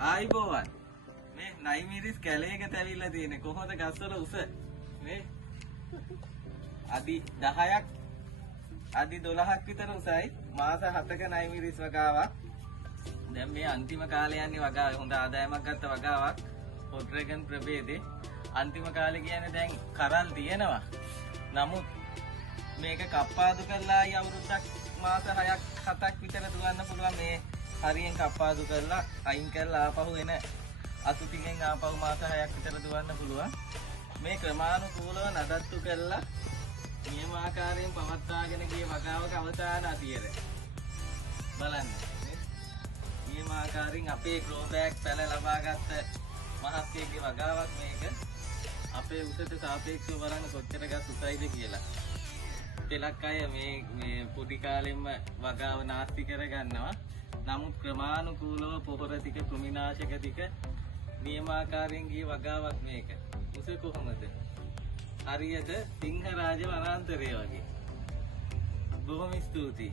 ආයිබෝවන් මේ නයිමිරිස් කැලේක තැවිල්ලා තියෙන්නේ කොහොමද ගස්වල උස මේ අඩි 10ක් අඩි 12ක් විතර උසයි මාස 7ක නයිමිරිස් වගාවක් දැන් මේ අන්තිම කාලේ යන්නේ වගාව හොඳ ආදායමක් ගත්ත වගාවක් පොඩ්‍රැගන් ප්‍රභේදේ අන්තිම කාලේ කියන්නේ දැන් කරල් තියෙනවා නමුත් මේක කප්පාදු කරලා ආයි අවුරුද්දක් මාස 6ක් 7ක් විතර දුවන්න පුළුවන් මේ හරියෙන් කප්පාදු කරලා අයින් කරලා ආපහු එන අතු ටිකෙන් ආපහු මාස 6ක් විතර දුවන්න පුළුවන් මේ ක්‍රමානුකූලව නඩත්තු කරලා නියමාකාරයෙන් පවත්වාගෙන ගිය වගාවක අවසාන අතියර බලන්න නියමාකාරයෙන් අපේ ග්‍රෝ බෑග් පැල ලබාගත්ත මහත්යෙක්ගේ වගාවක් මේක අපේ උසට සාපේක්ෂව බලන්න කොච්චර ගස් උසයිද කියලා පෙලක් අය මේ පොඩි කාලෙම වගාව නාස්ති කරගන්නවා නමුත් ක්‍රමානුකූලව පොහොර ටික කෘමිනාශක ටික නියමාකාරයෙන් ගිය වගාවක් මේක උස කොහොමද හරියට සිංහරාජ වනාන්තරය වගේ බොහොම ස්තුතියි